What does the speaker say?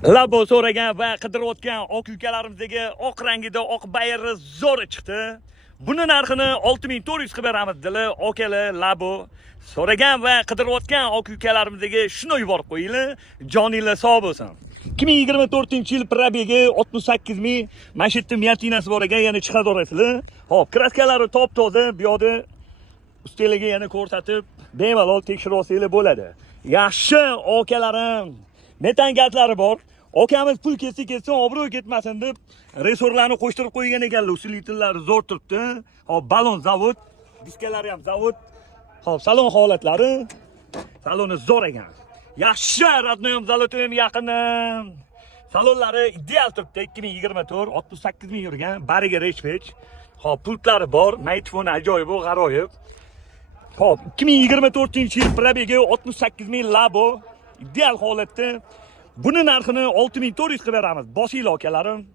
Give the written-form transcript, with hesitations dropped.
Labo so'ragan va qidirayotgan oq ukalarimizga oq rangida oq bayri zo'r chiqdi. Buni narxini 6400 qilib beramiz dili okalar Labo. So'ragan va qidirayotgan oq ukalarimizga shuni yuborib qo'yinglar. Joninglar sog' bo'lsin. 2024-yil probegi 68000. Mana shu yerda miyatinasi bor ekan, yana chiqaverasizlar. Xo'p, kraskalari top-toza, bu yoqda ustalarga yana ko'rsatib, bemalol tekshirib olsanglar bo'ladi. Yaxshi okalarim. Metan gatlari bor. Okamiz pul ketsin, obro' ketmasin deb resorlarni qo'shtirib qo'ygan ekanlar. Usitlari zo'r turibdi. Hop, balon zavod, diskalari ham zavod. Hop, salon holatlari. Saloni zo'r ekan. Yaxshi, radnoyim zalotoyim yaqinim. Salonlari ideal turibdi. 2024 68000 yurgan, bariga respech. Hop, pultlari bor, maytfoni ajoyib, g'aroyib. Hop, 2024-yil probegi 68000 Labo. Ideal holatda. Buni narxini 6400 qilib beramiz. Bosinglar akalarim.